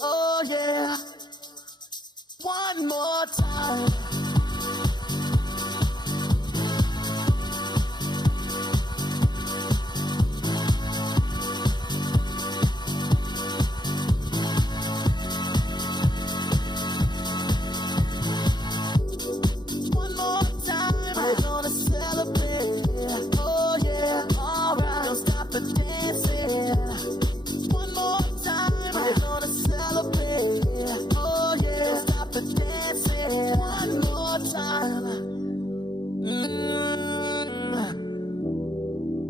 oh yeah. One more time. One more time, we're gonna celebrate. Oh yeah, alright, don't stop the dancing. One more time, we're gonna celebrate. Oh yeah, don't stop the dancing. One more time.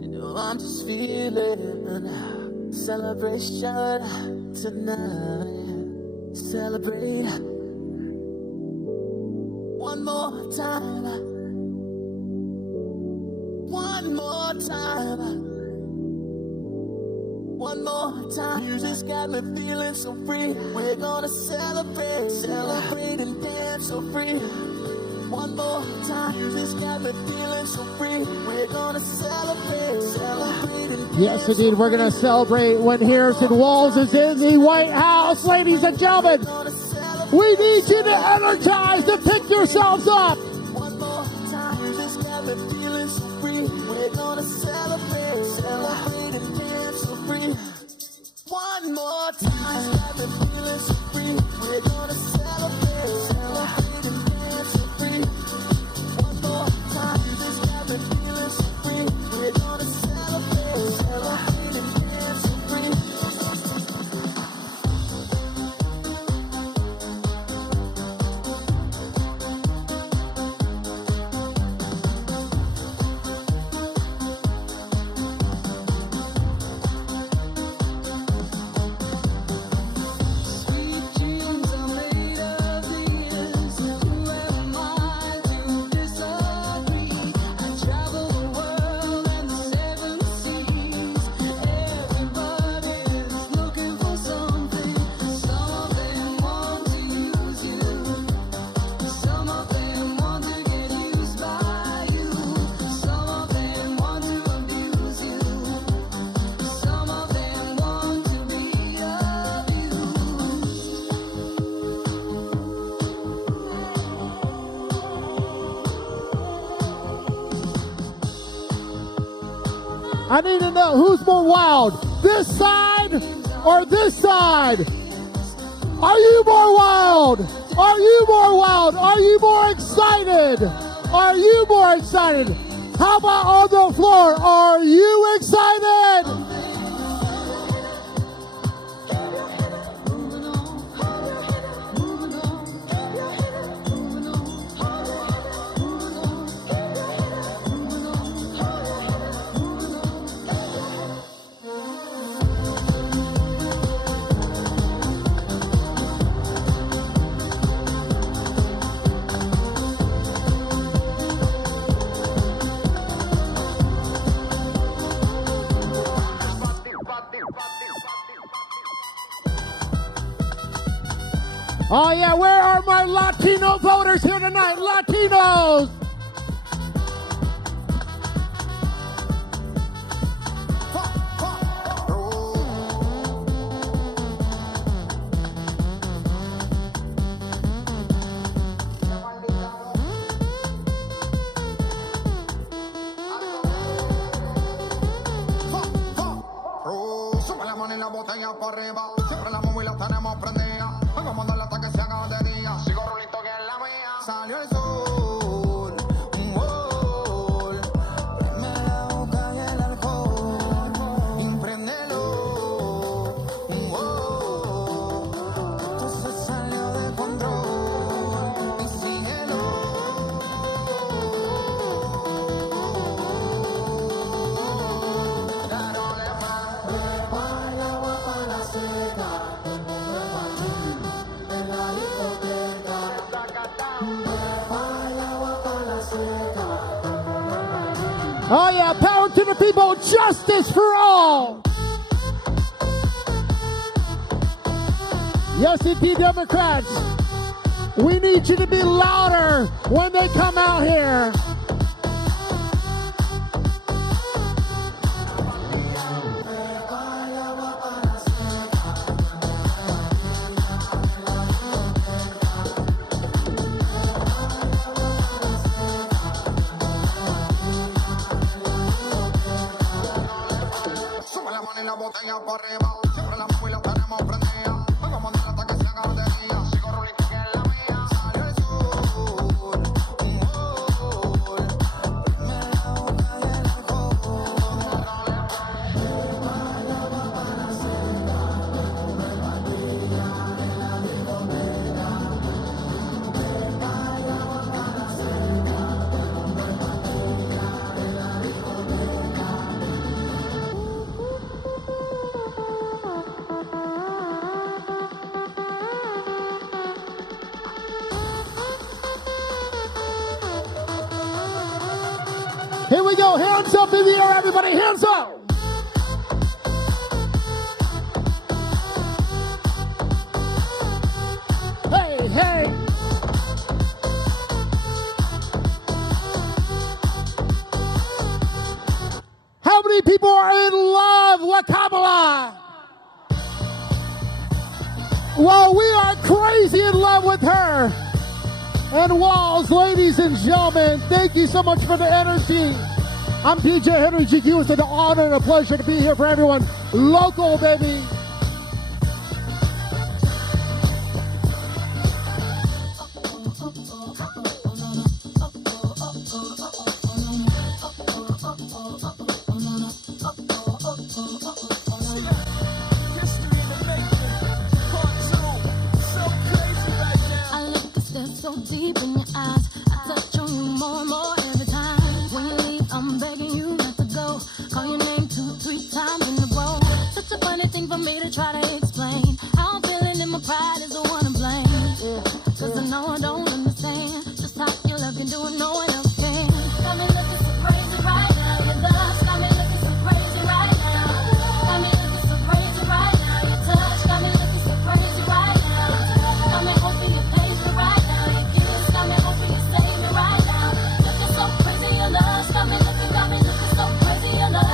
You know I'm just feeling celebration tonight. Celebrate. One more time. One more time. One more time. Music's got me feeling so free. We're gonna celebrate, celebrate and dance so free. One more time. Music's got me feeling so free. We're gonna celebrate, celebrate and dance. Yes, indeed, we're gonna celebrate when Harrison Walls is in the White House, ladies and gentlemen. We need you to energize, to pick yourselves up. One more time, you just got me feeling so free. We're gonna celebrate, celebrate and dance so free. One more time, you got me feeling so free. We're gonna celebrate, celebrate and dance so free. One more time, you just got me feeling so free. We're gonna celebrate, celebrate and dance so free. I need to know who's more wild, this side or this side? Are you more wild? Are you more wild? Are you more excited? Are you more excited? How about on the floor? Are you excited? Oh yeah, where are my Latino voters here tonight? Latinos! Sube la mano y la botella por arriba. Siempre la móvil la tenemos prendida. Vengo a mandarle hasta que se haga de día. Sigo rolito que es la mía. Salió el sol, un gol. Prende la boca y el alcohol. Impréndelo, un gol. Esto se salió de control. Y síguelo. Darole más. Prepara el agua para la seca. En la discoteca. Prepara el agua para la seca. Oh yeah, power to the people, justice for all! Yes, indeed, Democrats. We need you to be louder when they come out here. botella por arriba. Siempre la móvil la tenemos prendida. Vamos a mandarla hasta que se haga de día. Sigo rulito que es la mía. Salió el sol, un gol. Me la boca y el alcohol. Here we go. Hands up in the air, everybody. Hands up. Hey, hey. How many people are in love with Kamala? Well, we are crazy in love with her. And Walls, ladies and gentlemen, thank you so much for the energy. I'm DJ Henry GQ. It's an honor and a pleasure to be here for everyone. Local, baby. So deep in your eyes, I touch on you more and more every time. When you leave, I'm begging you not to go. Call your name 2-3 times in a row. Such a funny thing for me to try to explain. How I'm feeling and my pride is the one to blame. Cause I know I don't understand just how your love can do it, no one else can. Got me looking so crazy right now, your love got me looking so crazy right now. Got me looking so crazy right now, your touch got me looking so crazy right now. Got me hoping you page me right now. Got me hoping you save me right now. Looking so crazy, your love got me looking so crazy, your love.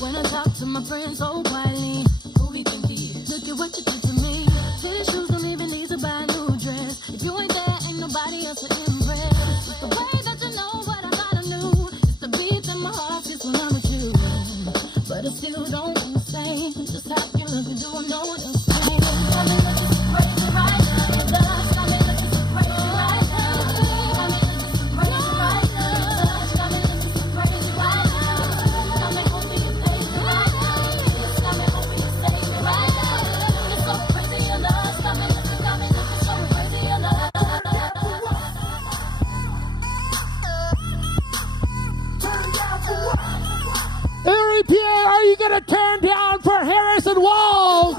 When I talk to my friends so quietly, who we can be? Look at what you did to me. These shoes don't even need to buy a new dress. If you ain't there, ain't nobody else to impress. It's the way that you know what I thought I knew. It's the beat in my heart just when I'm with you. But I still don't understand just how you look and do it, no one else can. Got me looking so crazy right now, your love got me looking so crazy right now. Got me looking so crazy right now, your touch got me looking so crazy right now. Got me hoping you pay me right now. Yes, got me hoping you save me right now. Looking so crazy, your love got me looking so crazy, your love. Erie, PA, are you going to turn down for Harrison Walls?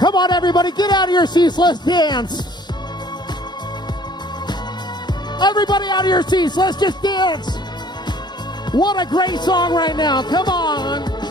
Come on, everybody, get out of your seats. Let's dance. Everybody out of your seats. Let's just dance. What a great song right now. Come on.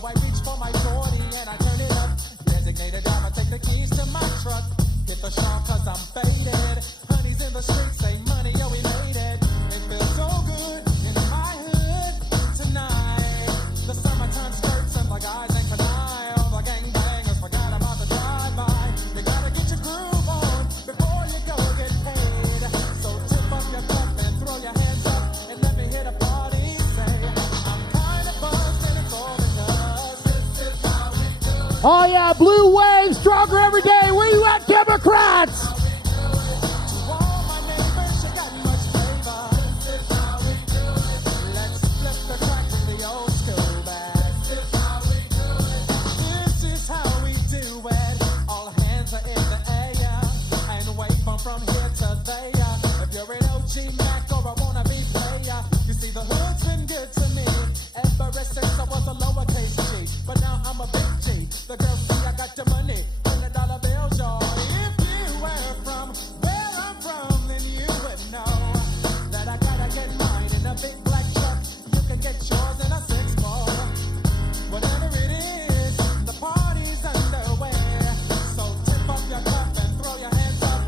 I reach for my 40 and I turn it up. Designated driver, take the keys to my truck. Hit the shop cause I'm faded. Honey's in the streets, say money, yo, we made it. It feels so good in my hood tonight. The summertime skirts and the guys ain't tonight. All the gangbangers forgot about the drive-by. You gotta get your groove on before you go get paid. So tip up your cup and throw your hands up and let me hit a party. Say, I'm kinda buzzed and it's all because this is how we do it. Oh yeah, blue wave, stronger every day. Where you at, Democrats? From here to there, if you're an OG Mac or a wannabe player, you see the hood's been good to me ever since I was a lowercase G. But now I'm a big G. The girls see I got the money, $100 bills, y'all. If you were from where I'm from, then you would know that I gotta get mine in a big black truck. You can get yours in a 6-4. Whatever it is, the party's underway. So tip up your cup and throw your hands up.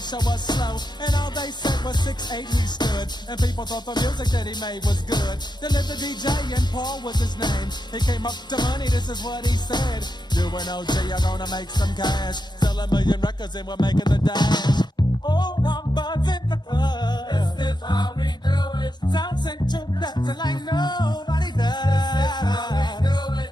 So was slow, and all they said was 6'8" he stood, and people thought the music that he made was good. Then there's the DJ, and Paul was his name. He came up to money, this is what he said: you and OG are gonna make some cash, sell 1 million records and we're making the dash. Oh, I'm buzzing the club. This is how we do it. South Central dancing like nobody does. This is how we do it.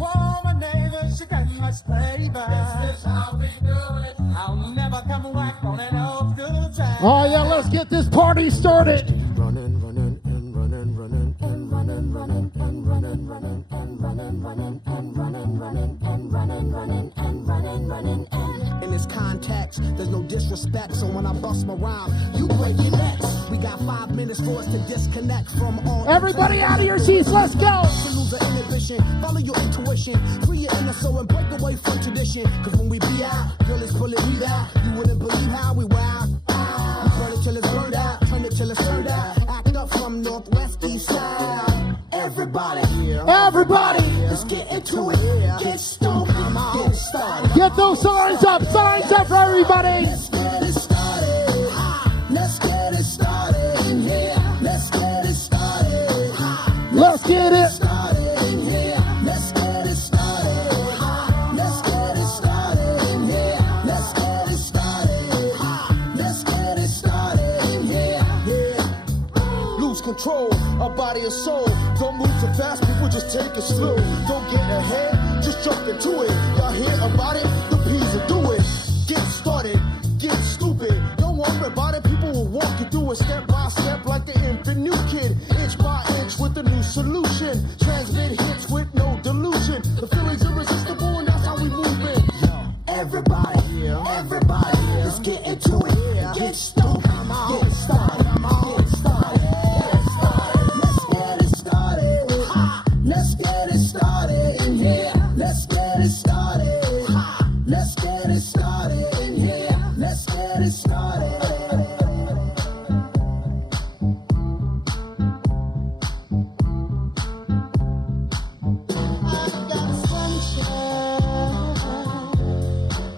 Oh, my neighbor, she got much flavor. This is how we do it. I'll never come back on an old school track. Oh yeah, let's get this party started. Running, running, and running, running, and running, running, and running, running, and running, running, and running, running, and running, running, and running, running, and. In this context, there's no disrespect, so when I bust my rhyme, you break your necks. We got 5 minutes for us to disconnect from all. Everybody out of your seats, let's go. Lose the inhibition, follow your intuition, free your inner soul and break away from tradition. Cause when we be out, girl, it's fully we out. You wouldn't believe how we wild. We burn it till it's burned out, turn it till it's turned out. Act up from Northwest East Side. Everybody, Everybody, let's get into it. Get stoked, get started. get those signs up for everybody. Let's get it started. Let's get it started in here. Let's get it started. Let's get it. Started in here. Let's get it started. Let's get it started in here. Let's get it started. Let's get it started in here. Yeah. Lose control of body and soul. Don't move too fast, people just take it slow. Don't get ahead, just jump into it. Y'all hear about it? The P's will do it. Get started, get stupid. Don't worry about it, people will walk you through it step by step like an infant new kid. Inch by inch with a new solution. Transmit hits with no delusion. The feeling's irresistible and that's how we move it. Everybody, everybody, let's get into it. Get stoked, get started, get started. Let's get it started. Let's get it started in here. Let's get it started. Let's get it started in here. Let's get it started. I got sunshine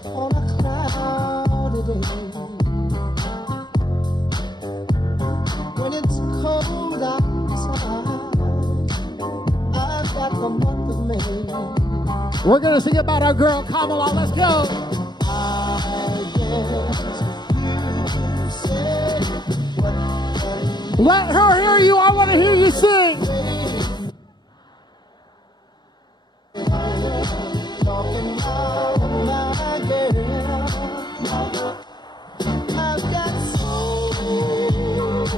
on a cloudy day. When it's cold outside, I've got the month of May. We're gonna sing about our girl Kamala. Let's go. I guess you said what Let her hear you. I want to hear you sing. talking about. I've got so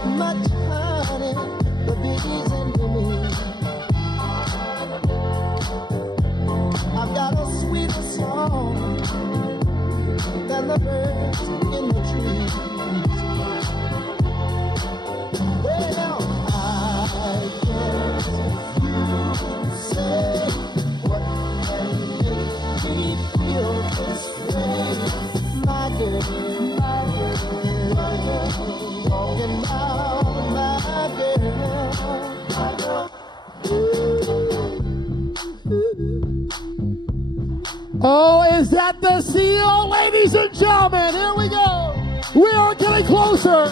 much honey, the bees and the bees. I've got a sweeter song than the birds in the trees. Well, I guess you say what can make me feel this way, my girl, my girl, talking about my girl. Oh, is that the seal? Ladies and gentlemen, here we go. We are getting closer.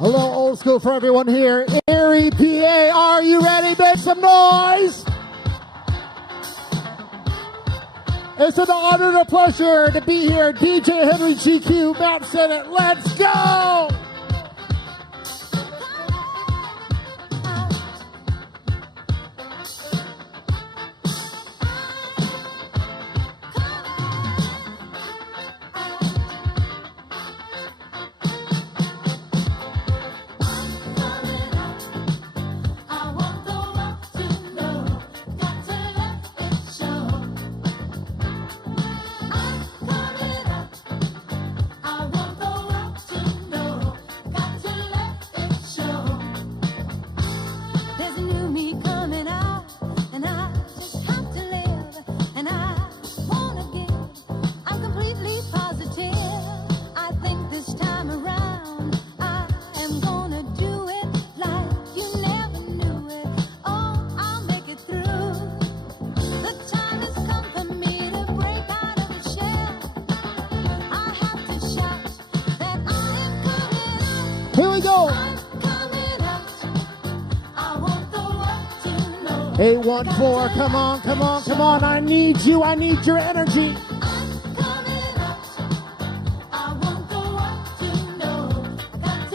Hello, old school for everyone here. Erie, PA, are you ready? Make some noise. It's an honor and a pleasure to be here. DJ Henry GQ, Matt Sennett, let's go! Here we go. 814, come on, come on, come on. I need you. I need your energy.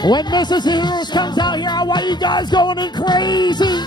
When Mrs. Heroes comes out here, I want you guys going in crazy.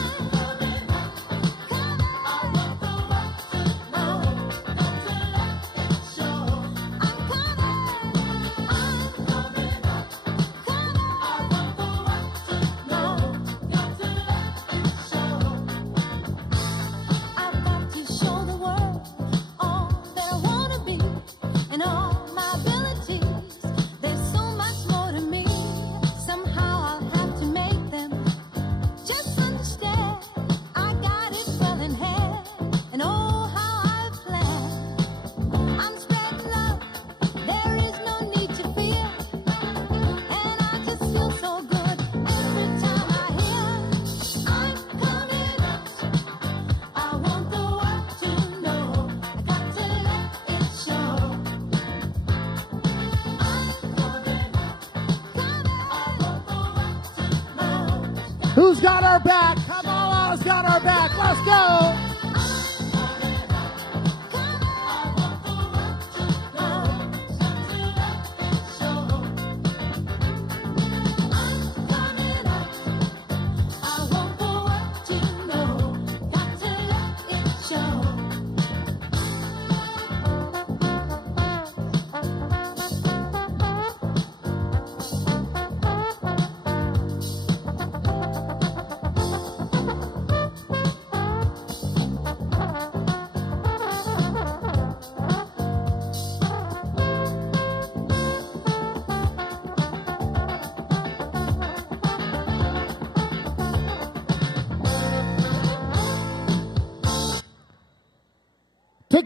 Who's got our back? Come on, who's got our back? Let's go.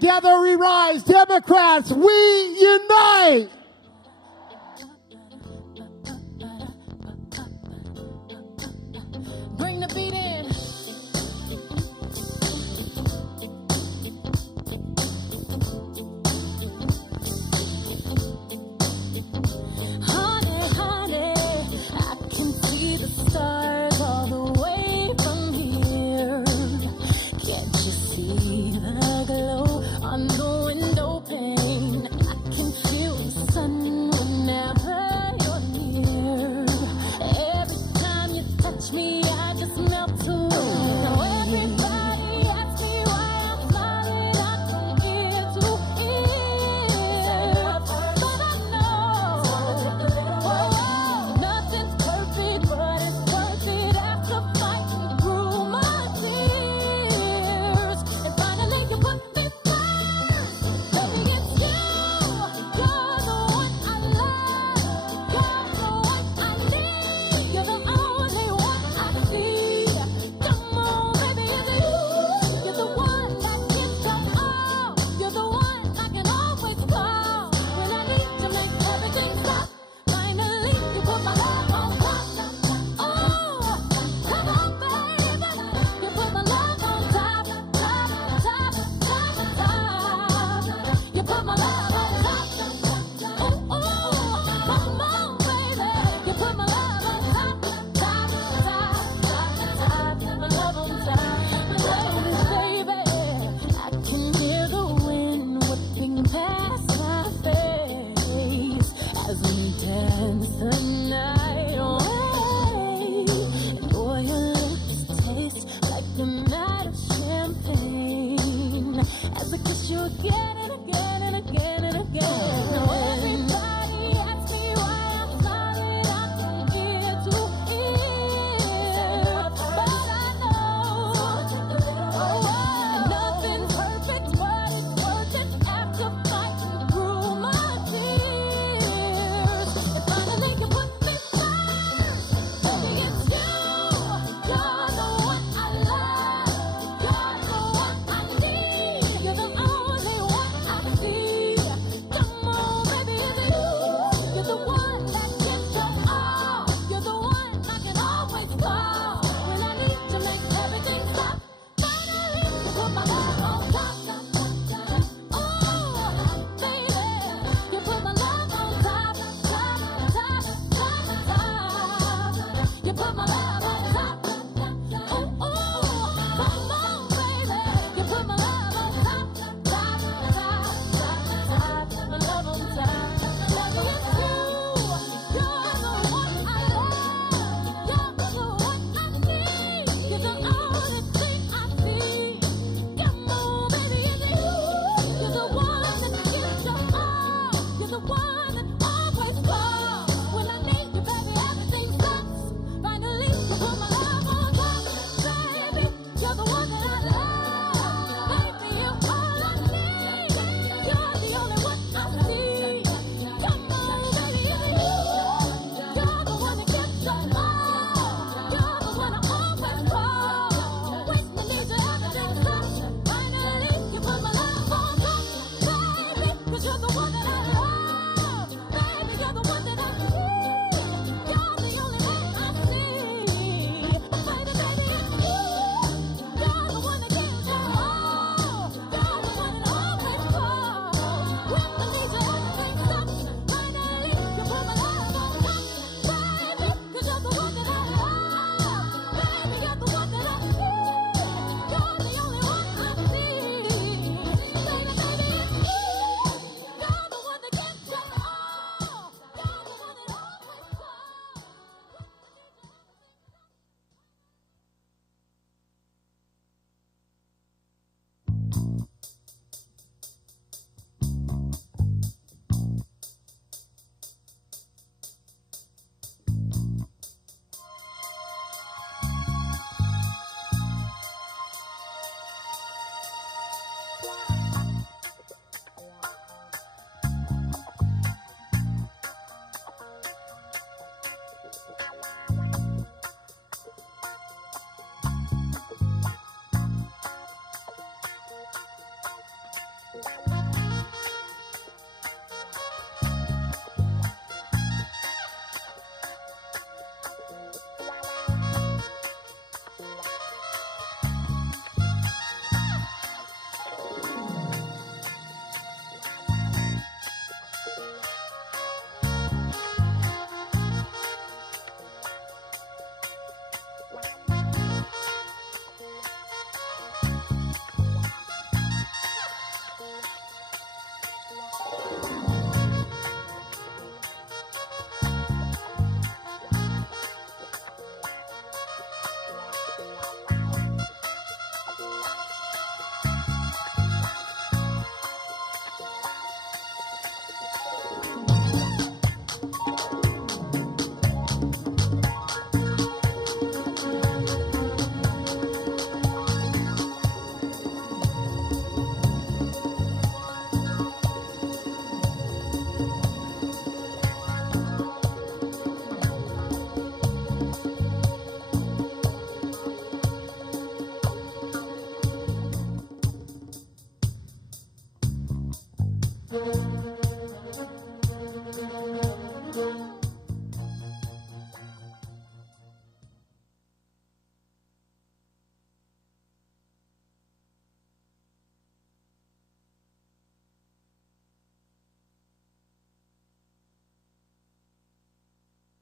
Together we rise. Democrats, we unite. Bring the beat in. Honey, honey, I can see the stars all the way from here. Can't you see the glow on the window pane? I can feel the sun whenever you're near. Every time you touch me, I just melt away.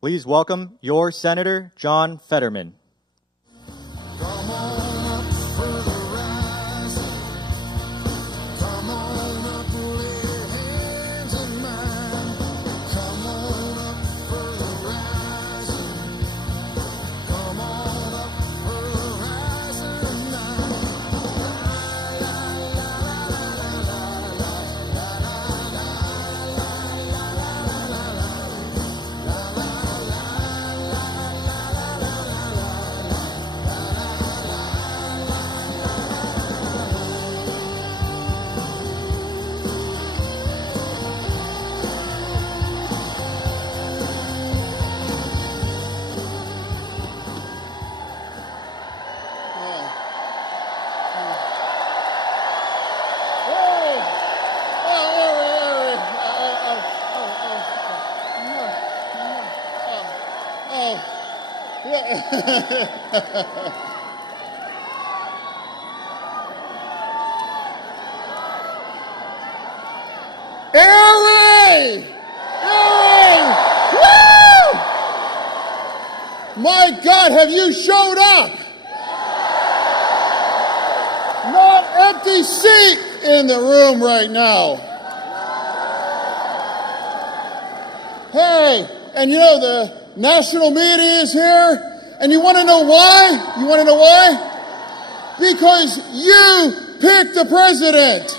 Please welcome your Senator, John Fetterman. Come on up for the rising. Come on up, put your hands in mine. Come on up for the rising. Come on up for the rising tonight. La la la la la la la la la la la Harry! Harry! Woo! My God, have you showed up? Not empty seat in the room right now. Hey, and you know the national media is here, and you want to know why? You want to know why? Because you picked the president.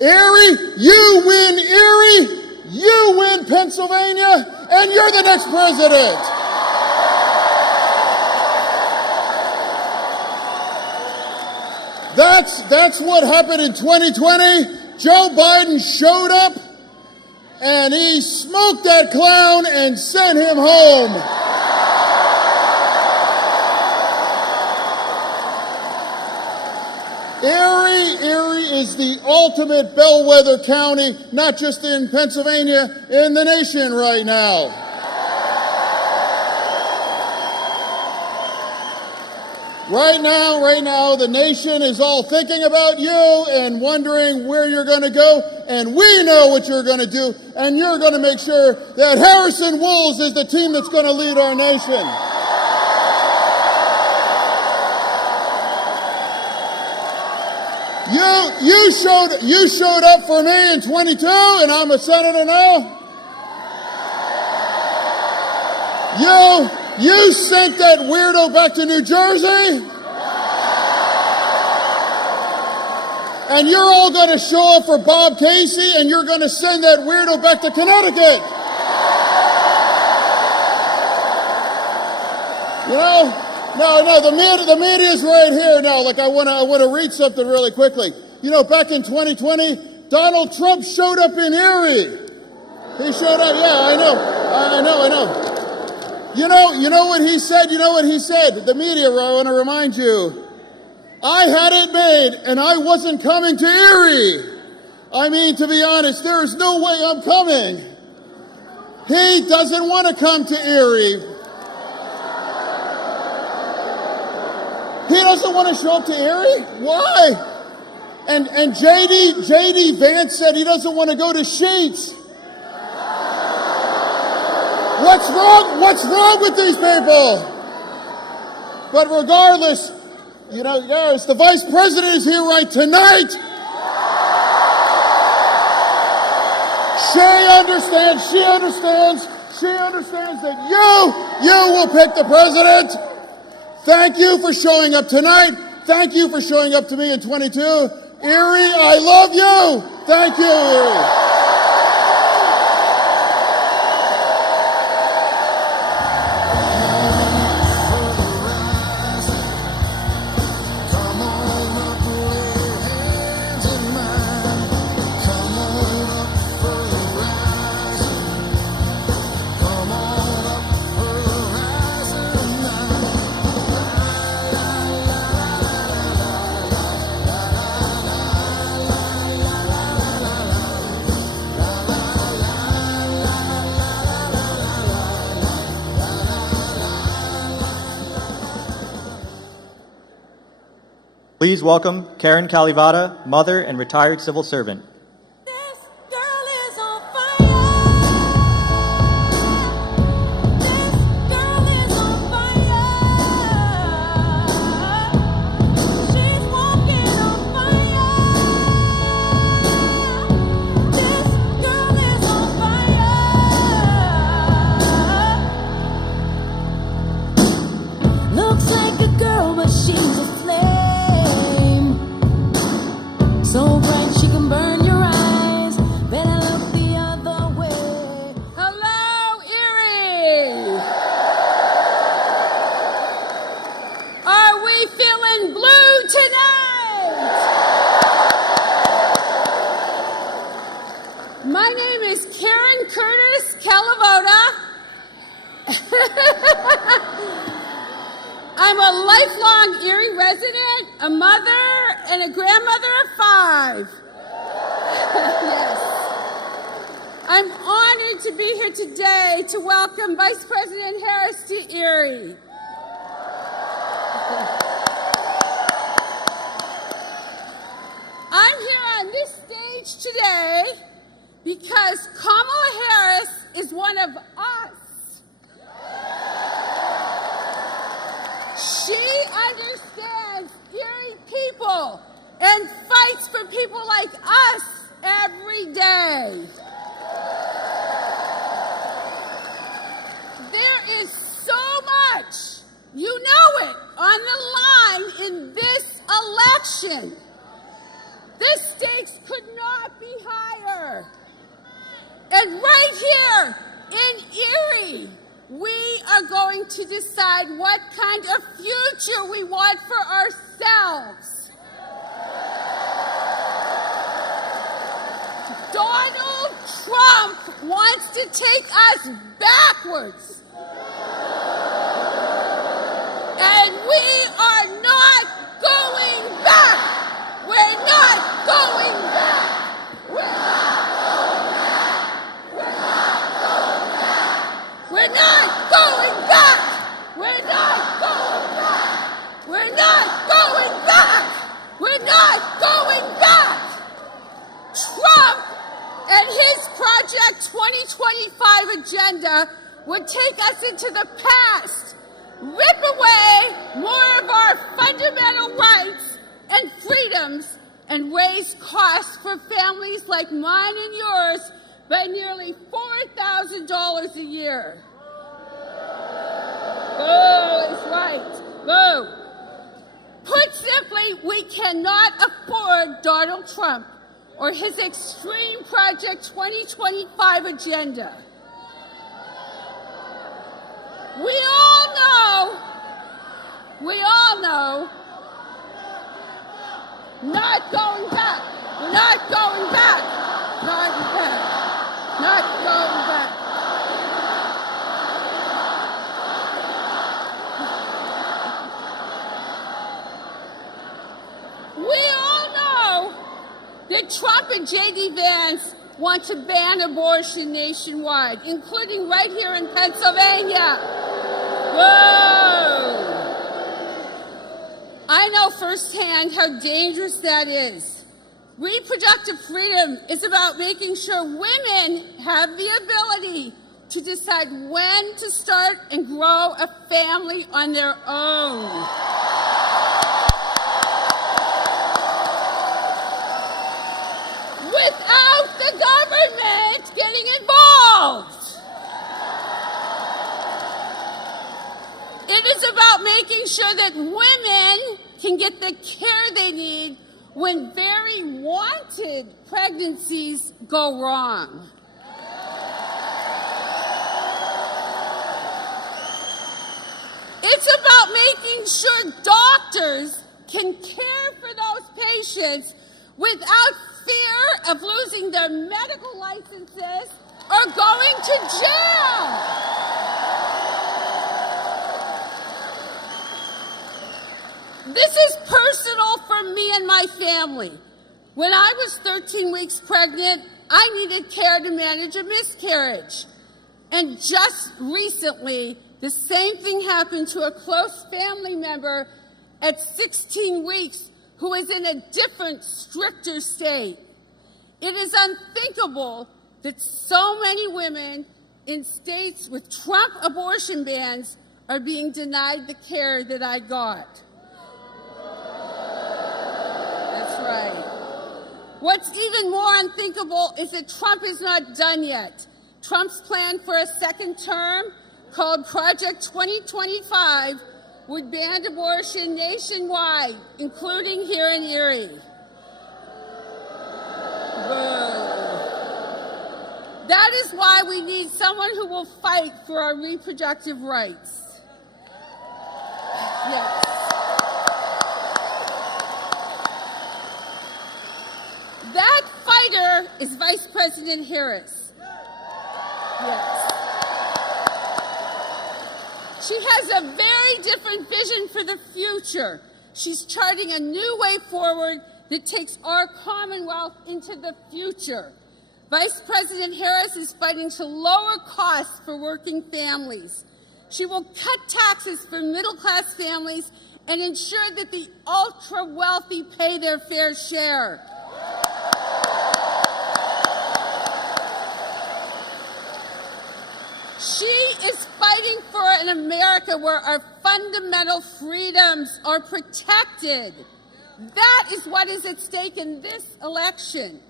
Erie, you win Erie, you win Pennsylvania, and you're the next president. That's what happened in 2020. Joe Biden showed up, and he smoked that clown and sent him home. Erie is the ultimate bellwether county, not just in Pennsylvania, in the nation right now. Right now, the nation is all thinking about you and wondering where you're going to go, and we know what you're going to do, and you're going to make sure that Harrison Wolves is the team that's going to lead our nation. You showed up for me in 22, and I'm a senator now. You sent that weirdo back to New Jersey, and you're all going to show up for Bob Casey, and you're going to send that weirdo back to Connecticut. You know, no, the media's right here now. Like I want to read something really quickly. You know, back in 2020, Donald Trump showed up in Erie. He showed up. Yeah, I know. You know what he said? You know what he said? The media, I want to remind you. I had it made, and I wasn't coming to Erie. I mean, to be honest, there is no way I'm coming. He doesn't want to come to Erie. He doesn't want to show up to Erie? Why? And JD Vance said he doesn't want to go to Sheets. What's wrong with these people? But regardless, you know, yes, the vice president is here right tonight. She understands that you will pick the president. Thank you for showing up tonight. Thank you for showing up to me in 22. Erie, I love you. Thank you, Erie. Please welcome Karen Calivata, mother and retired civil servant. This girl is on fire. This girl is on fire. She's walking on fire. This girl is on fire. Looks like a girl, but she's a flame. So bright she can burn your eyes. Better look the other way. Hello, Erie! Are we feeling blue tonight? My name is Karen Curtis Caliva. I'm a lifelong Erie resident, a mother, and a grandmother of 5. Yes. I'm honored to be here today to welcome Vice President Harris to Erie. I'm here on this stage today because Kamala Harris is one of us. She understands Erie people and fights for people like us every day. There is so much, you know it, on the line in this election. The stakes could not be higher. And right here in Erie, we are going to decide what kind of future we want for ourselves. Donald Trump wants to take us backwards. And we are not going back. We're not going back. We're not going back. We're not going back. We're not going back. We're not going back. We're not going back. We're not going back. Trump and his Project 2025 agenda would take us into the past, rip away more of our fundamental rights and freedoms, and raise costs for families like mine and yours by nearly $4,000 a year. Boo is right. Boo. Put simply, we cannot afford Donald Trump or his extreme Project 2025 agenda. We all know, not going back, not going back, not back, not going back. We all know that Trump and J.D. Vance want to ban abortion nationwide, including right here in Pennsylvania. Whoa! I know firsthand how dangerous that is. Reproductive freedom is about making sure women have the ability to decide when to start and grow a family on their own. Without the government getting involved. It is about making sure that women can get the care they need when very wanted pregnancies go wrong. It's about making sure doctors can care for those patients without fear of losing their medical licenses or going to jail. This is personal for me and my family. When I was 13 weeks pregnant, I needed care to manage a miscarriage. And just recently, the same thing happened to a close family member at 16 weeks who who is in a different, stricter state. It is unthinkable that so many women in states with Trump abortion bans are being denied the care that I got. That's right. What's even more unthinkable is that Trump is not done yet. Trump's plan for a second term, called Project 2025, would ban abortion nationwide, including here in Erie. Boo. That is why we need someone who will fight for our reproductive rights. Yes. That fighter is Vice President Harris. Yes. She has a very different vision for the future. She's charting a new way forward that takes our Commonwealth into the future. Vice President Harris is fighting to lower costs for working families. She will cut taxes for middle-class families and ensure that the ultra-wealthy pay their fair share. She is fighting for an America where our fundamental freedoms are protected. That is what is at stake in this election.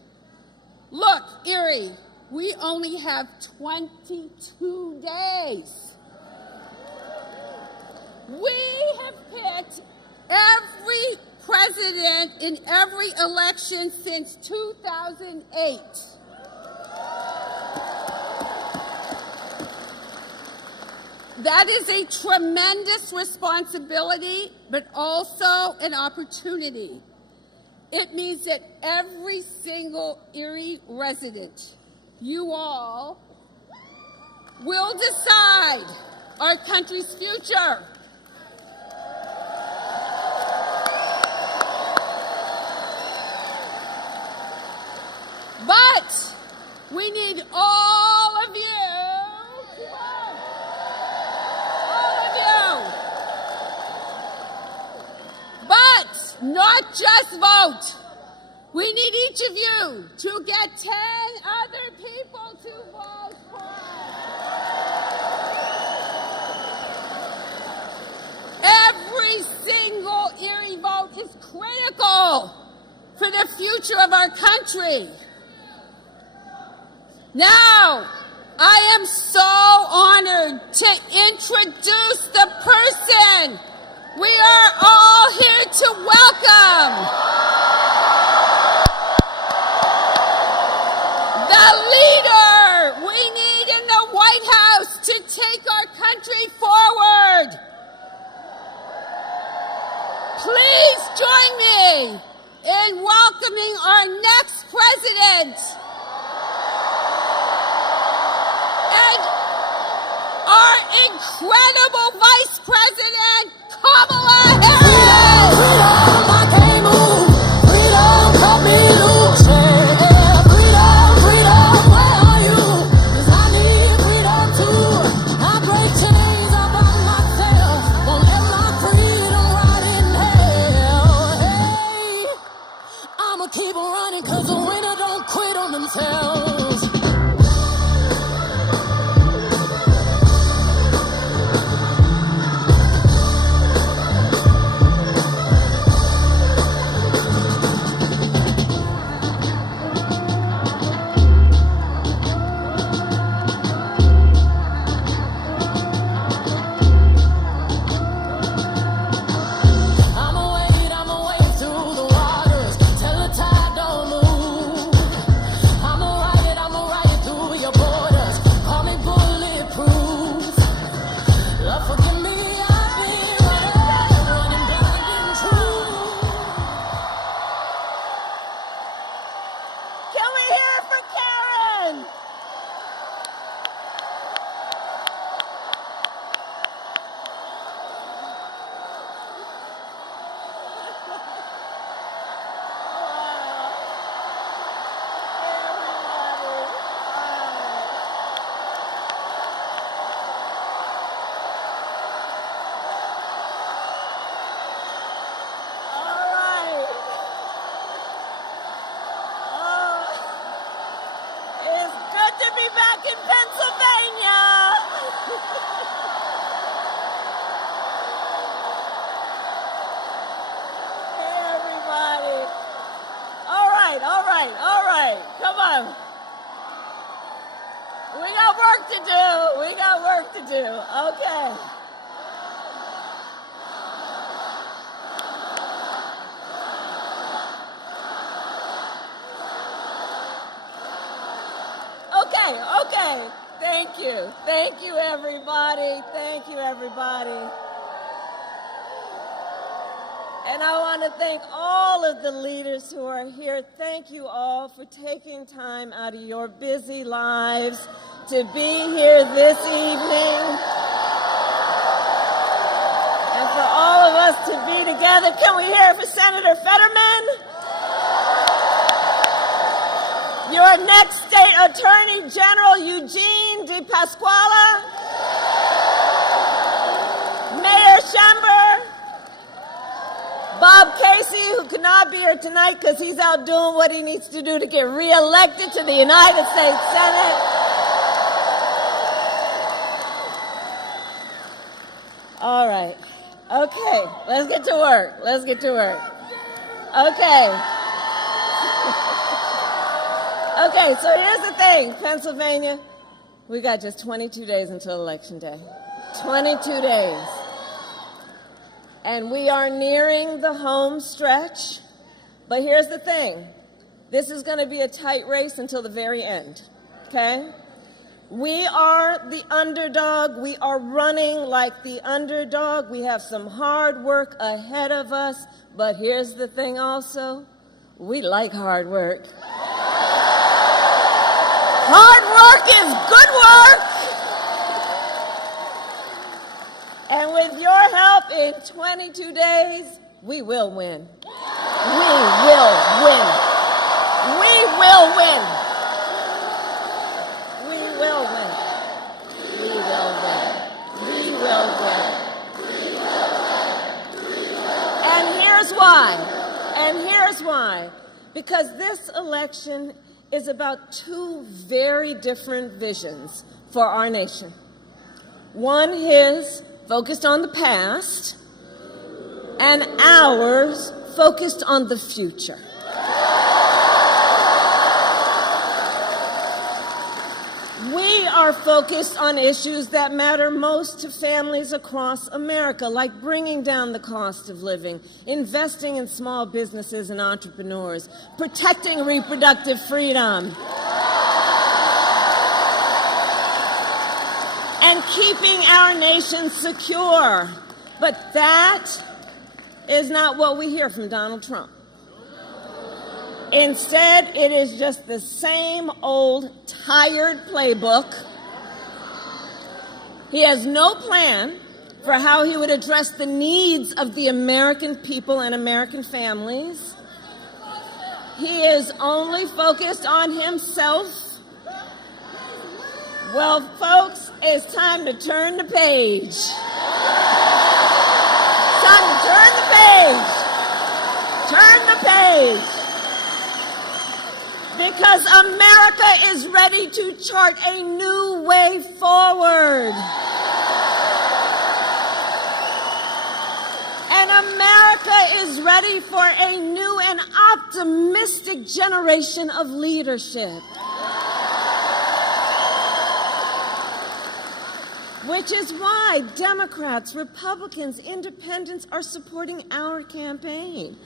Look, Erie, we only have 22 days. We have picked every president in every election since 2008. That is a tremendous responsibility, but also an opportunity. It means that every single Erie resident, you all, will decide our country's future. But we need all of you. Not just vote. We need each of you to get 10 other people to vote for us. Every single Erie vote is critical for the future of our country. Now, I am so honored to introduce the person we are all here to welcome. The leader we need in the White House to take our country forward. Please join me in welcoming our next president and our incredible Vice President, Kamala Harris! Freedom, I can't move. Freedom, cut me loose. Yeah, freedom, freedom, where are you? 'Cause I need freedom too. I break chains up on myself. Won't let my freedom rot in hell. Hey, I'ma keep running 'cause the winner don't quit on themselves. welcome. We got work to do. We got work to do. Okay. Okay. Thank you. Thank you, everybody. Thank you, everybody. And I want to thank all of the leaders who are here. Thank you all for taking time out of your busy lives to be here this evening. And for all of us to be together. Can we hear it for Senator Fetterman? Your next state attorney general, Eugene DePasquale. Mayor Schember. Bob Casey, who could not be here tonight because he's out doing what he needs to do to get reelected to the United States Senate. All right. Okay, let's get to work. Let's get to work. Okay. Okay, so here's the thing, Pennsylvania, we got just 22 days until Election Day. 22 days. And we are nearing the home stretch. But here's the thing. This is going to be a tight race until the very end, okay? We are the underdog. We are running like the underdog. We have some hard work ahead of us. But here's the thing also. We like hard work. Hard work is good work. And with your help in 22 days, we will win. We will win. We will win. We will win. We will win. We will win. And here's why. And here's why. Because this election is about two very different visions for our nation. One is focused on the past, and ours focused on the future. We are focused on issues that matter most to families across America, like bringing down the cost of living, investing in small businesses and entrepreneurs, protecting reproductive freedom, and keeping our nation secure. But that is not what we hear from Donald Trump. Instead, it is just the same old tired playbook. He has no plan for how he would address the needs of the American people and American families. He is only focused on himself. Well, folks, it's time to turn the page. It's time to turn the page. Turn the page. Because America is ready to chart a new way forward. And America is ready for a new and optimistic generation of leadership. Which is why Democrats, Republicans, Independents are supporting our campaign.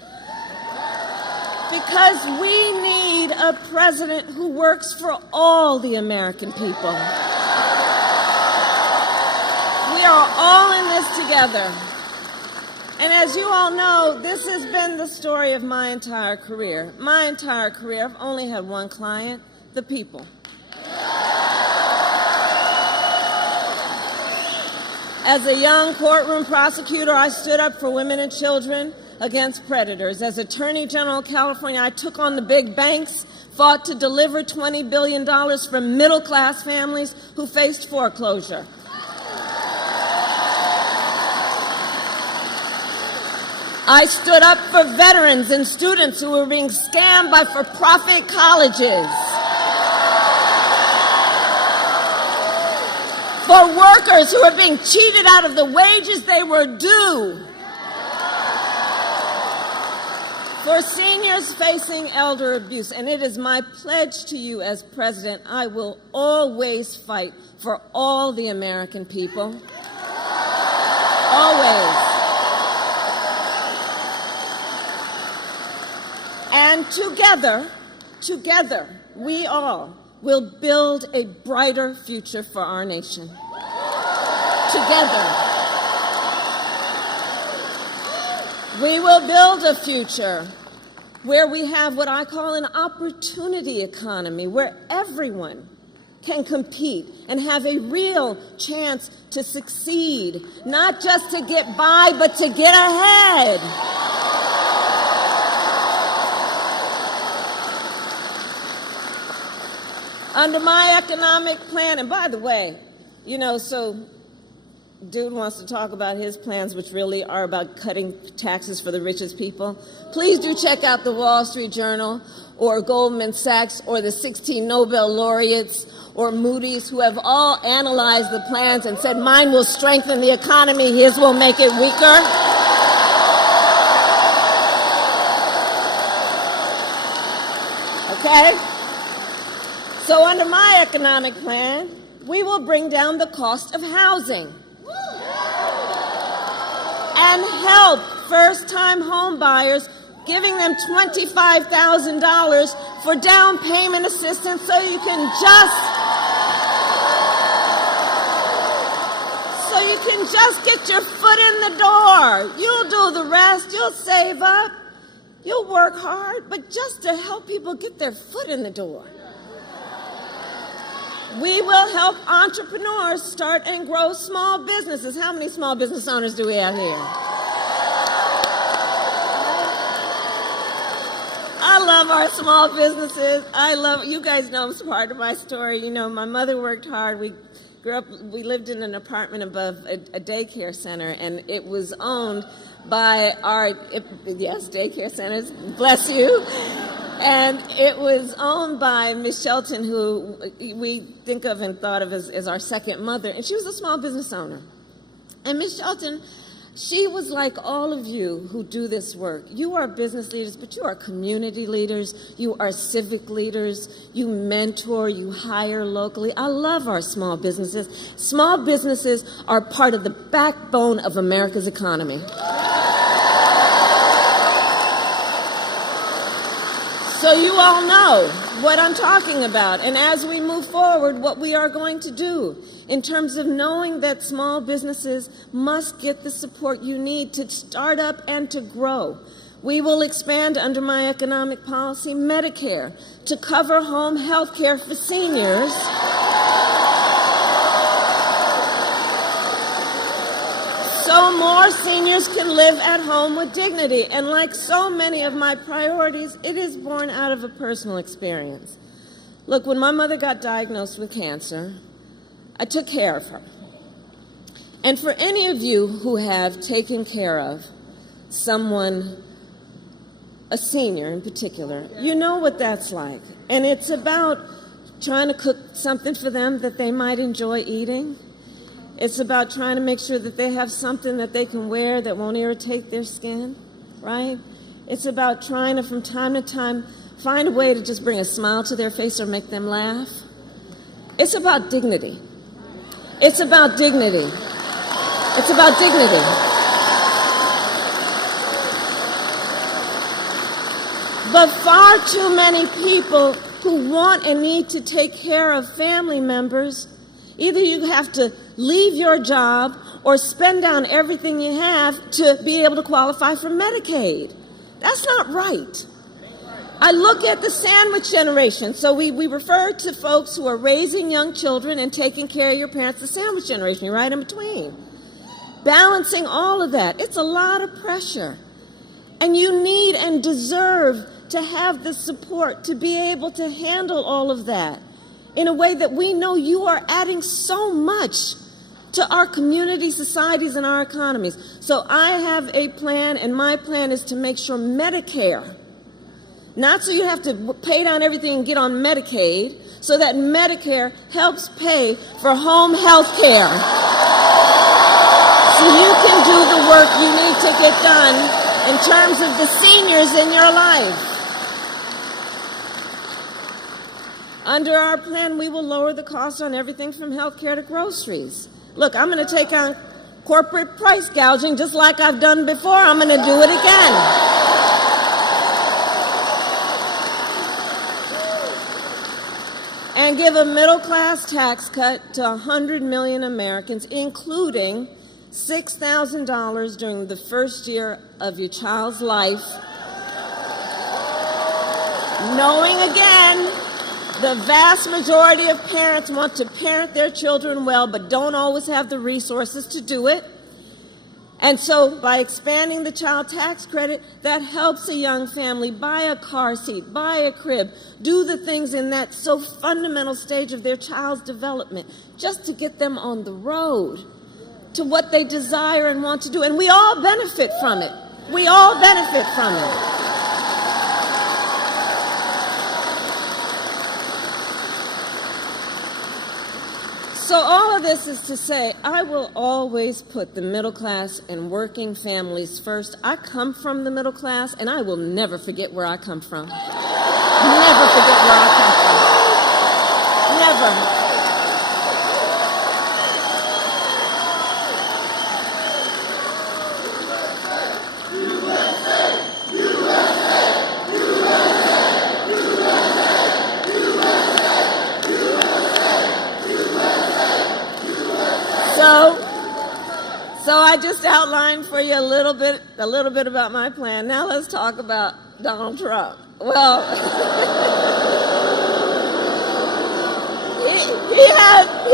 Because we need a president who works for all the American people. We are all in this together. And as you all know, this has been the story of my entire career. My entire career, I've only had one client, the people. As a young courtroom prosecutor, I stood up for women and children against predators. As Attorney General of California, I took on the big banks, fought to deliver $20 billion from middle-class families who faced foreclosure. I stood up for veterans and students who were being scammed by for-profit colleges. For workers who are being cheated out of the wages they were due. For seniors facing elder abuse, and it is my pledge to you as president, I will always fight for all the American people. Always. And together, we all will build a brighter future for our nation. Together. We will build a future where we have what I call an opportunity economy, where everyone can compete and have a real chance to succeed, not just to get by, but to get ahead. Under my economic plan, and by the way, so dude wants to talk about his plans, which really are about cutting taxes for the richest people. Please do check out the Wall Street Journal or Goldman Sachs or the 16 Nobel laureates or Moody's, who have all analyzed the plans and said mine will strengthen the economy, his will make it weaker. Okay? So under my economic plan, we will bring down the cost of housing and help first-time home buyers, giving them $25,000 for down payment assistance so you can just get your foot in the door. You'll do the rest. You'll save up. You'll work hard, but just to help people get their foot in the door. We will help entrepreneurs start and grow small businesses. How many small business owners do we have here? I love our small businesses. You guys know it's part of my story. My mother worked hard. We lived in an apartment above a daycare center, and it was owned by daycare centers, bless you. And it was owned by Miss Shelton, who we think of and thought of as our second mother. And she was a small business owner. And Miss Shelton, she was like all of you who do this work. You are business leaders, but you are community leaders. You are civic leaders. You mentor. You hire locally. I love our small businesses. Small businesses are part of the backbone of America's economy. So you all know what I'm talking about. And as we move forward, what we are going to do in terms of knowing that small businesses must get the support you need to start up and to grow. We will expand under my economic policy Medicare to cover home health care for seniors. So more seniors can live at home with dignity. And like so many of my priorities, it is born out of a personal experience. Look, when my mother got diagnosed with cancer, I took care of her. And for any of you who have taken care of someone, a senior in particular, you know what that's like. And it's about trying to cook something for them that they might enjoy eating. It's about trying to make sure that they have something that they can wear that won't irritate their skin, right? It's about trying to, from time to time, find a way to just bring a smile to their face or make them laugh. It's about dignity. It's about dignity. It's about dignity. But far too many people who want and need to take care of family members, either you have to leave your job or spend down everything you have to be able to qualify for Medicaid. That's not right. I look at the sandwich generation. So we refer to folks who are raising young children and taking care of your parents, the sandwich generation, you're right in between. Balancing all of that, it's a lot of pressure. And you need and deserve to have the support to be able to handle all of that in a way that we know you are adding so much to our community, societies, and our economies. So I have a plan, and my plan is to make sure Medicare, not so you have to pay down everything and get on Medicaid, so that Medicare helps pay for home health care. So you can do the work you need to get done in terms of the seniors in your life. Under our plan, we will lower the cost on everything from healthcare to groceries. Look, I'm going to take on corporate price gouging just like I've done before. I'm going to do it again. And give a middle-class tax cut to 100 million Americans, including $6,000 during the first year of your child's life, knowing again the vast majority of parents want to parent their children well but don't always have the resources to do it. And so by expanding the child tax credit, that helps a young family buy a car seat, buy a crib, do the things in that so fundamental stage of their child's development, just to get them on the road to what they desire and want to do. And we all benefit from it. We all benefit from it. So all of this is to say, I will always put the middle class and working families first. I come from the middle class, and I will never forget where I come from. Never forget where I come from. Never. So I just outlined for you a little bit about my plan. Now let's talk about Donald Trump. Well, he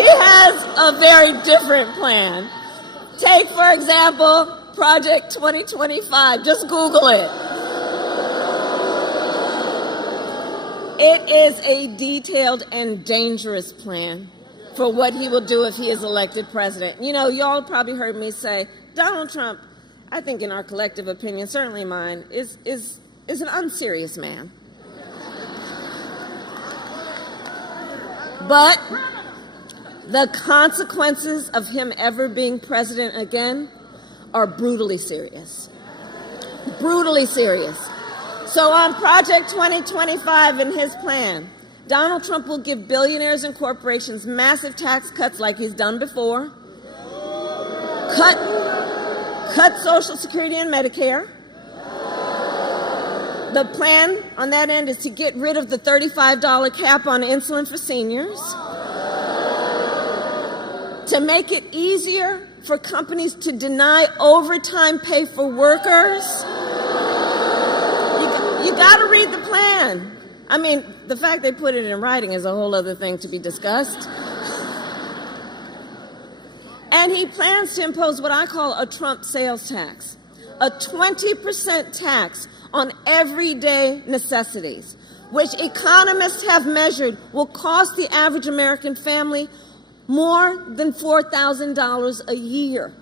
has a very different plan. Take, for example, Project 2025. Just Google it. It is a detailed and dangerous plan for what he will do if he is elected president. You know, y'all probably heard me say, Donald Trump, I think in our collective opinion, certainly mine, is an unserious man. But the consequences of him ever being president again are brutally serious. Brutally serious. So on Project 2025 in his plan, Donald Trump will give billionaires and corporations massive tax cuts like he's done before, cut Social Security and Medicare. The plan on that end is to get rid of the $35 cap on insulin for seniors, to make it easier for companies to deny overtime pay for workers. You got to read the plan. I mean, the fact they put it in writing is a whole other thing to be discussed. And he plans to impose what I call a Trump sales tax, a 20% tax on everyday necessities, which economists have measured will cost the average American family more than $4,000 a year.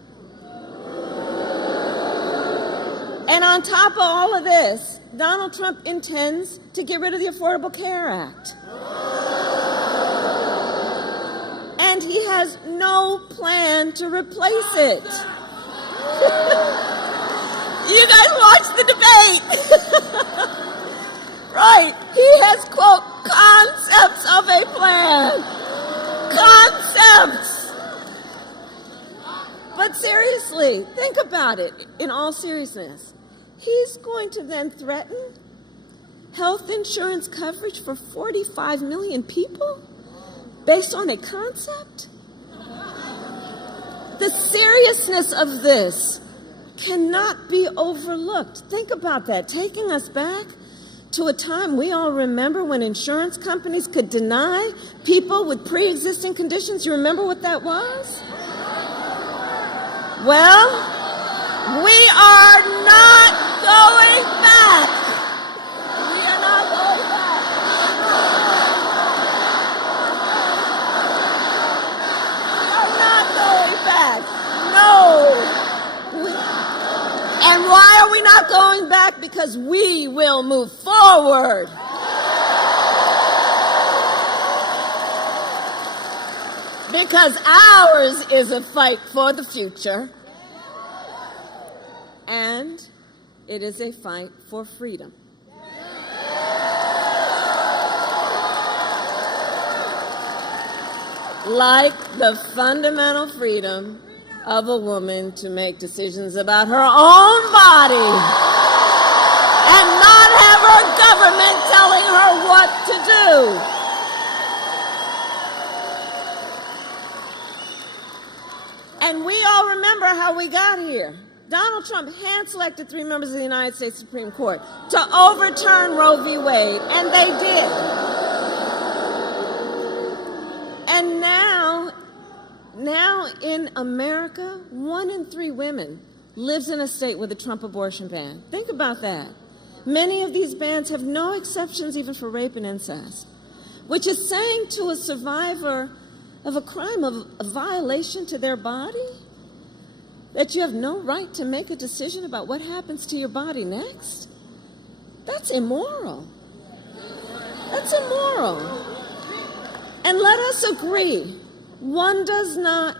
And on top of all of this, Donald Trump intends to get rid of the Affordable Care Act. And he has no plan to replace it. You guys watched the debate. Right. He has, quote, concepts of a plan. Concepts. But seriously, think about it in all seriousness. He's going to then threaten health insurance coverage for 45 million people based on a concept? The seriousness of this cannot be overlooked. Think about that, taking us back to a time we all remember when insurance companies could deny people with pre-existing conditions. You remember what that was? Well, we are not going back. We are not going back. We are not going back. No. And why are we not going back? Because we will move forward. Because ours is a fight for the future. And It is a fight for freedom. Like the fundamental freedom of a woman to make decisions about her own body and not have her government telling her what to do. And we all remember how we got here. Donald Trump hand-selected 3 members of the United States Supreme Court to overturn Roe v. Wade, and they did. And now in America, 1 in 3 women lives in a state with a Trump abortion ban. Think about that. Many of these bans have no exceptions even for rape and incest, which is saying to a survivor of a crime, of a violation to their body, that you have no right to make a decision about what happens to your body next. That's immoral. That's immoral. And let us agree, one does not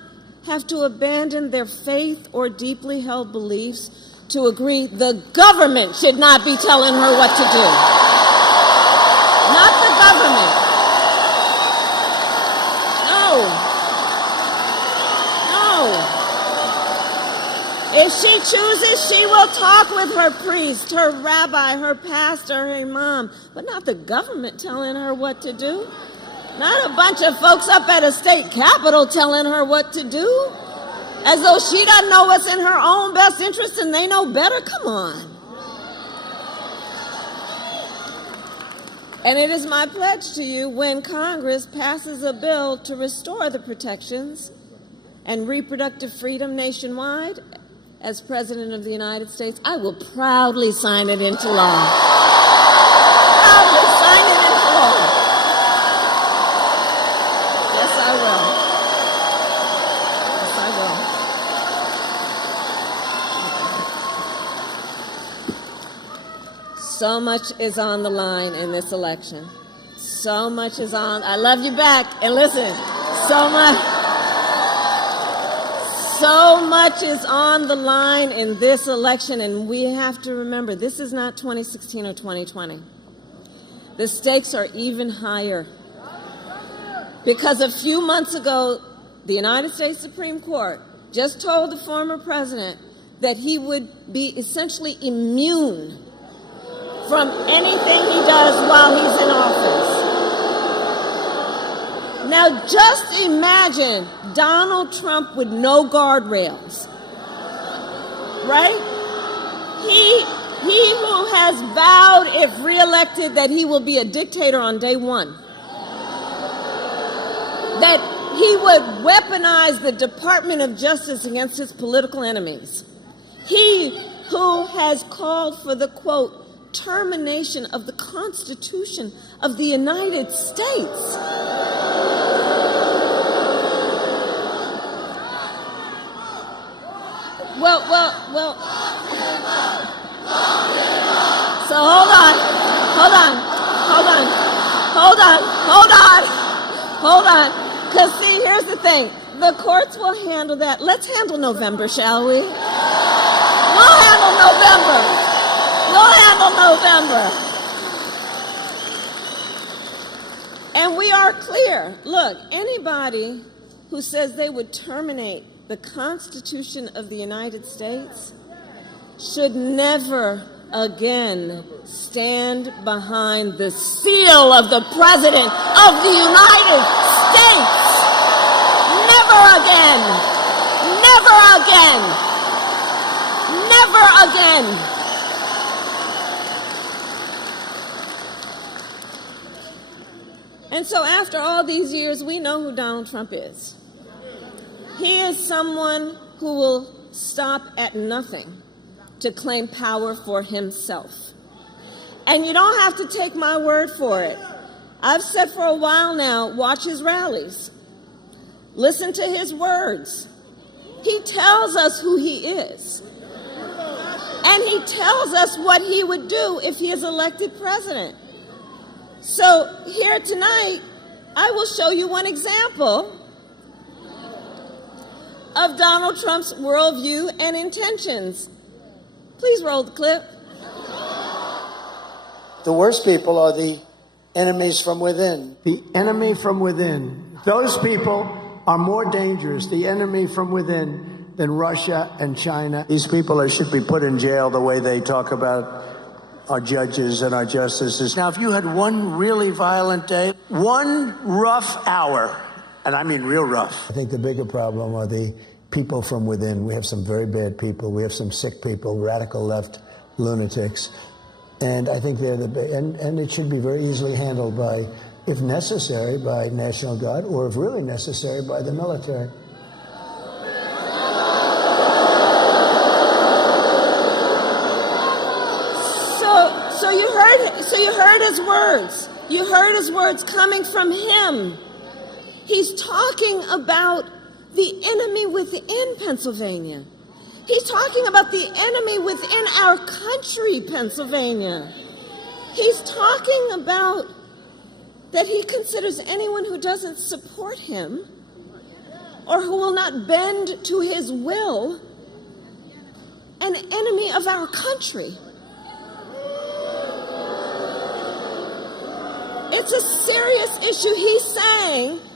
have to abandon their faith or deeply held beliefs to agree the government should not be telling her what to do. Not the government. No. If she chooses, she will talk with her priest, her rabbi, her pastor, her imam, but not the government telling her what to do. Not a bunch of folks up at a state capitol telling her what to do, as though she doesn't know what's in her own best interest and they know better. Come on. And it is my pledge to you, when Congress passes a bill to restore the protections and reproductive freedom nationwide, as President of the United States, I will proudly sign it into law. Proudly sign it into law. Yes, I will. Yes, I will. So much is on the line in this election. So much is on. I love you back. And listen, so much is on the line in this election, and we have to remember, this is not 2016 or 2020. The stakes are even higher. Because a few months ago, the United States Supreme Court just told the former president that he would be essentially immune from anything he does while he's in office. Now, just imagine Donald Trump with no guardrails, right? He who has vowed, if reelected, that he will be a dictator on day one, that he would weaponize the Department of Justice against his political enemies. He who has called for the, quote, termination of the Constitution of the United States. Well. So hold on. Because see, here's the thing. The courts will handle that. Let's handle November, shall we? We'll handle November. And we are clear. Look, anybody who says they would terminate the Constitution of the United States should never again stand behind the seal of the President of the United States. Never again. Never again. Never again. And so after all these years, we know who Donald Trump is. He is someone who will stop at nothing to claim power for himself. And you don't have to take my word for it. I've said for a while now, watch his rallies. Listen to his words. He tells us who he is. And he tells us what he would do if he is elected president. So here tonight, I will show you one example of Donald Trump's worldview and intentions. Please roll the clip. The worst people are the enemies from within. The enemy from within. Those people are more dangerous, the enemy from within, than Russia and China. These people should be put in jail the way they talk about our judges and our justices. Now, if you had one really violent day, one rough hour, and I mean real rough. I think the bigger problem are the people from within. We have some very bad people. We have some sick people, radical left lunatics. And I think they're and it should be very easily handled by, if necessary, by National Guard, or if really necessary, by the military. So you heard his words. You heard his words coming from him. He's talking about the enemy within Pennsylvania. He's talking about the enemy within our country, Pennsylvania. He's talking about that he considers anyone who doesn't support him or who will not bend to his will an enemy of our country. It's a serious issue.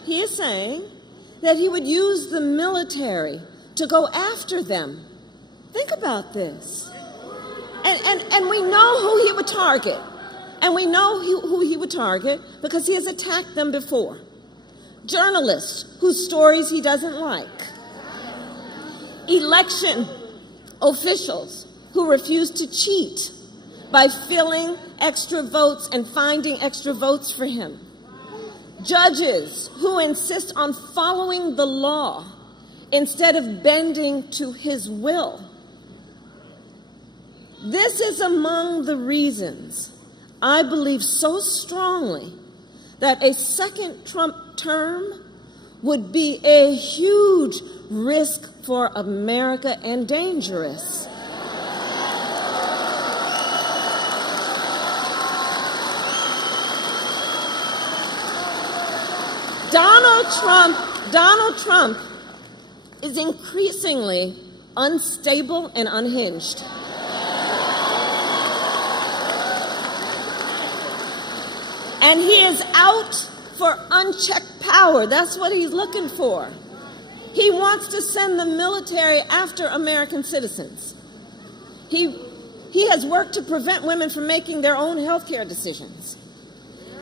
He is saying that he would use the military to go after them. Think about this. And we know who he would target. And we know who he would target because he has attacked them before. Journalists whose stories he doesn't like. Election officials who refuse to cheat by filling extra votes and finding extra votes for him. Judges who insist on following the law instead of bending to his will. This is among the reasons I believe so strongly that a second Trump term would be a huge risk for America and dangerous. Donald Trump is increasingly unstable and unhinged. And he is out for unchecked power. That's what he's looking for. He wants to send the military after American citizens. He has worked to prevent women from making their own health care decisions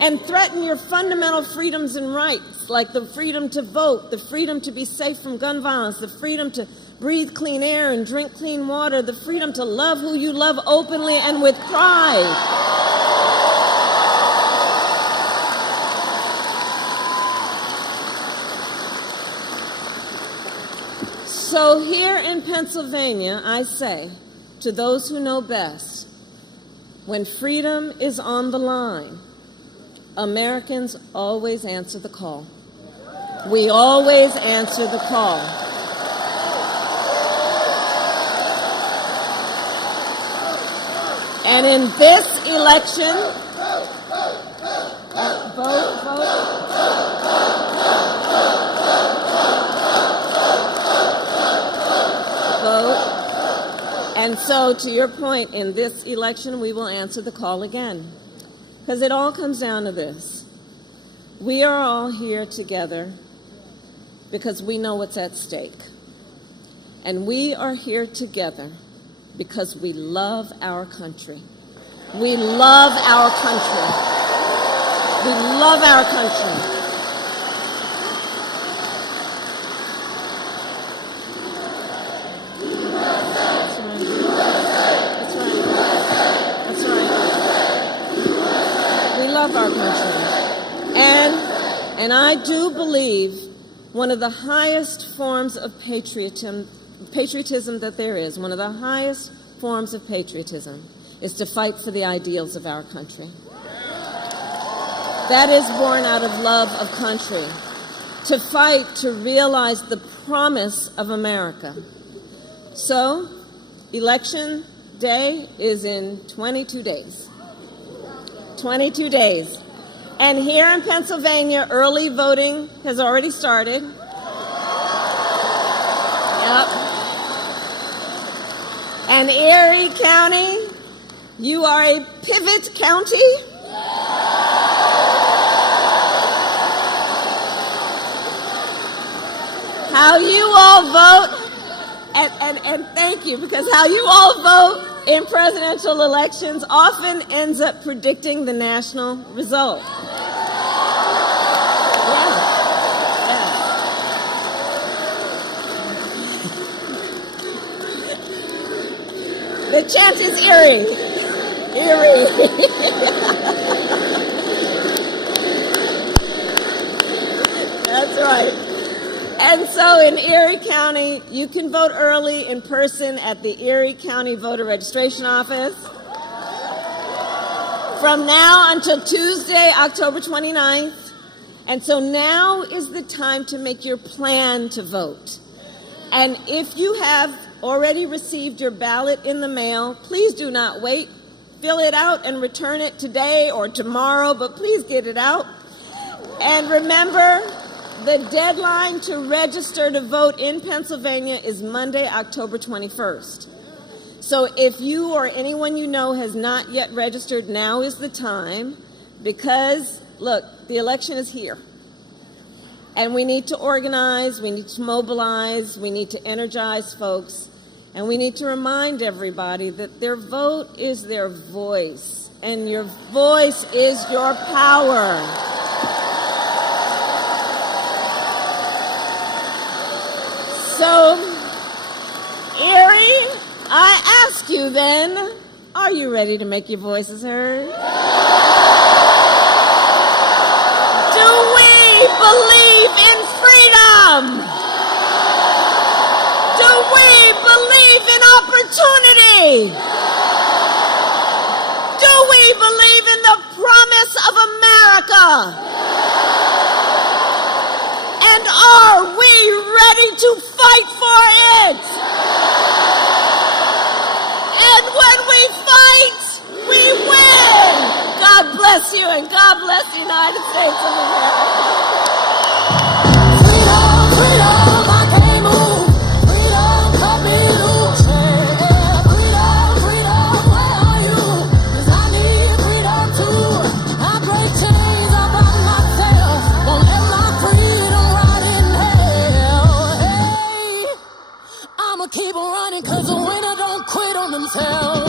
and threaten your fundamental freedoms and rights, like the freedom to vote, the freedom to be safe from gun violence, the freedom to breathe clean air and drink clean water, the freedom to love who you love openly and with pride. So here in Pennsylvania, I say to those who know best, when freedom is on the line, Americans always answer the call. We always answer the call. And in this election, vote. And so, to your point, in this election, we will answer the call again. Because it all comes down to this. We are all here together because we know what's at stake. And we are here together because we love our country. We love our country. We love our country. Our country. And I do believe one of the highest forms of patriotism that there is, one of the highest forms of patriotism is to fight for the ideals of our country. That is born out of love of country. To fight to realize the promise of America. So, election day is in 22 days. 22 days. And here in Pennsylvania, early voting has already started. Yep. And Erie County You are a pivot county. How you all vote, and thank you, because how you all vote in presidential elections often ends up predicting the national result. The chant is eerie. That's right. And so in Erie County, you can vote early in person at the Erie County Voter Registration Office from now until Tuesday, October 29th. And so now is the time to make your plan to vote. And if you have already received your ballot in the mail, please do not wait. Fill it out and return it today or tomorrow, but please get it out. And remember, the deadline to register to vote in Pennsylvania is Monday, October 21st. So if you or anyone you know has not yet registered, now is the time, because, look, the election is here. And we need to organize, we need to mobilize, we need to energize folks, and we need to remind everybody that their vote is their voice, and your voice is your power. So, Erie, I ask you then, are you ready to make your voices heard? Do we believe in freedom? Do we believe in opportunity? Do we believe in the promise of America? And are we ready to fight for it? And when we fight, we win. God bless you, and God bless the United States of America. Freedom, freedom, I can't move. Freedom, cut me loose. Yeah. Freedom, freedom, where are you? 'Cause I need freedom too. I break chains up on myself. Won't let my freedom rot in hell. Hey, I'ma keep on running 'cause the winner don't quit on themselves.